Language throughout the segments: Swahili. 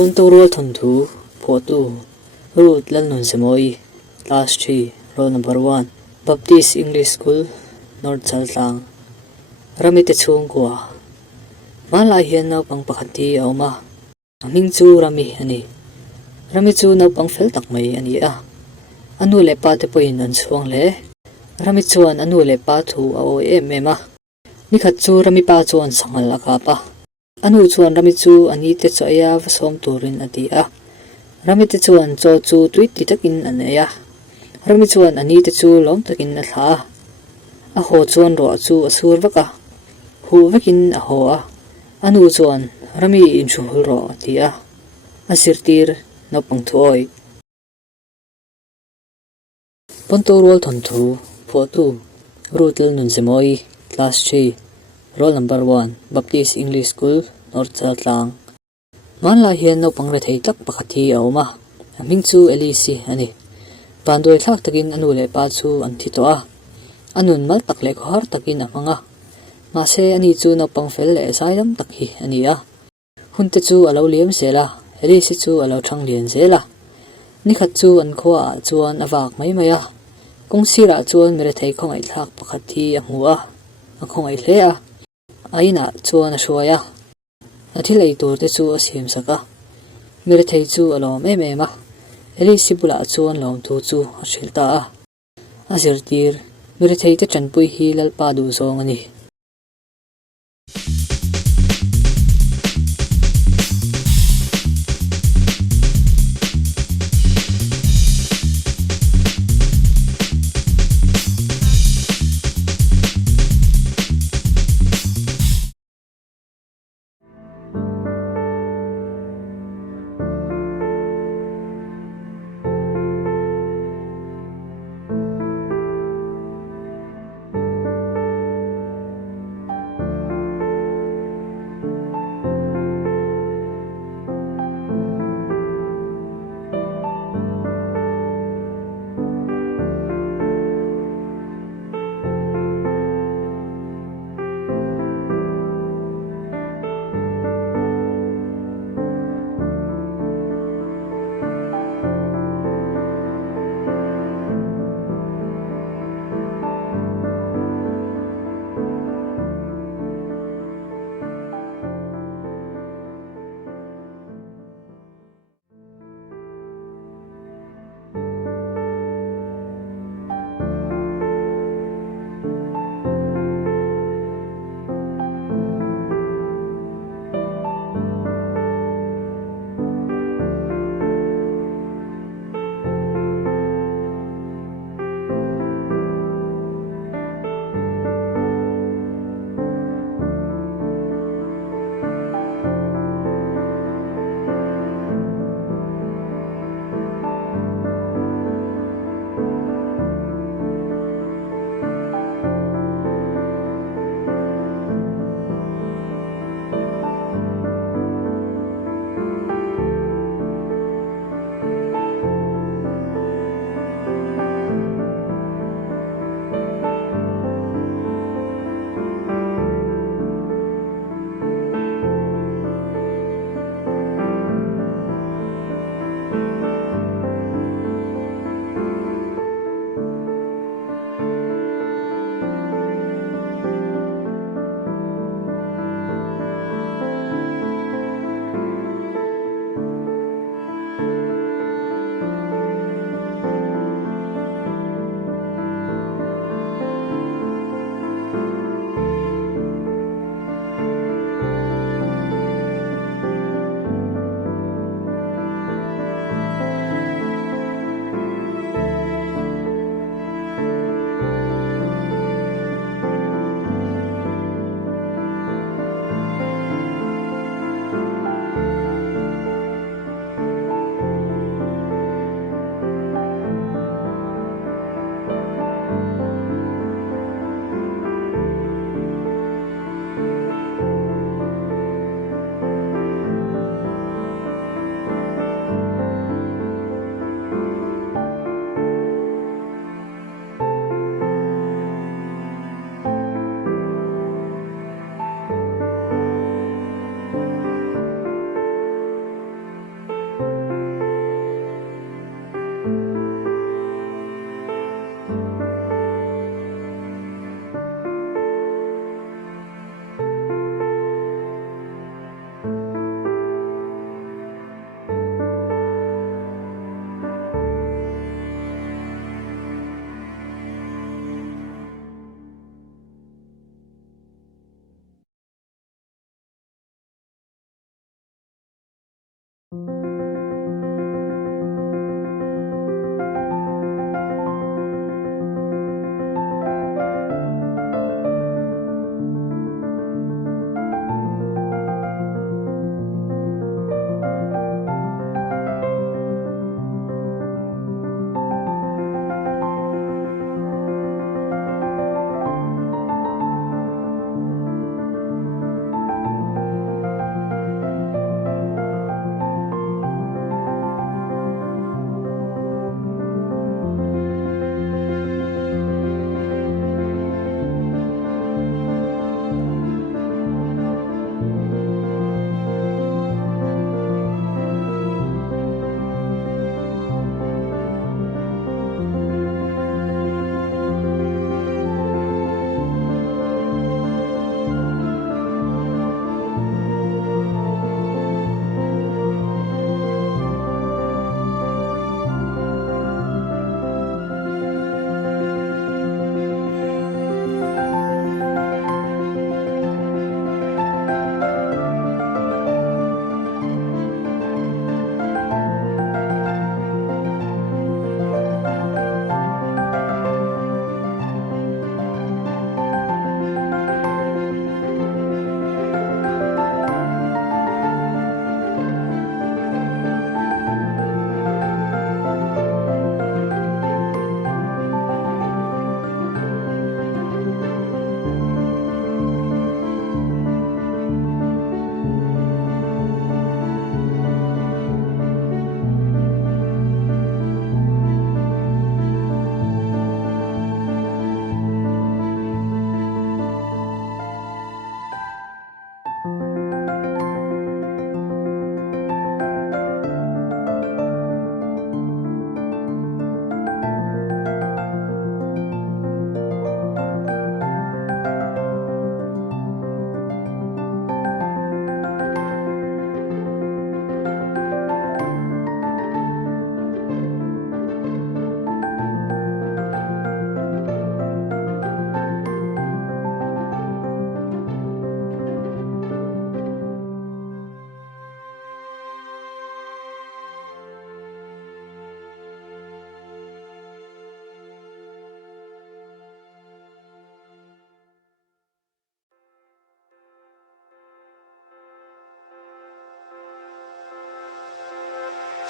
Pontorol Thontu, Photo, Root Lalnun Semoy, Class 3, Roll Number 1, Baptist English School, North Saltang. Ramite chung kwa. Malay hian na pang pakati auma. Aming chu rami ani. Rami chu na pang fel tak mai ani a. Anu le pa te poin an chuang le. Rami chuan anu le pa thu a o mema. Nikhat chu rami pa chuan sangal aka pa. Anu chuan rami chu ani te chu aya vasom turin ati a. Rami te chuan cho chu tuit ti takin an aya. Rami chuan ani te chu lom takin a thla. A ho chuan ro chu asur vaka. Hu vakin a ho a. Anu chuan rami in chuhul ro ati a. Asirtir na pang thuoi. Pontorol Thontu, Photo, Rutel Nunsemoy, Class 3, Roll Number 1, Baptist English School, North Saltang. Manla hian no pang rethei tlak pakhathi auma. Aming chu Elisi ani. Pandoi thlak takin anu le pa chu an thito a. Anun mal tak le khar takin amanga. Mase ani chu no pang fel le saidam takhi ani a. Hunte chu alo liam sela, Elisi chu alo thang lian sela. Nikhat chu an khoa chuan awak mai maya. Kung sira chuan merethei khongai thlak pakhathi a hmu a. A khongai hle a. Aina chuan a hruaya. Athilei tur te chu a siam saka. Merethei chu alom em a. Elisi bula chuan lom tu chu a thrilta a. Asirtir merethei te chanpui hi lalpa du zong ani.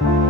Bye.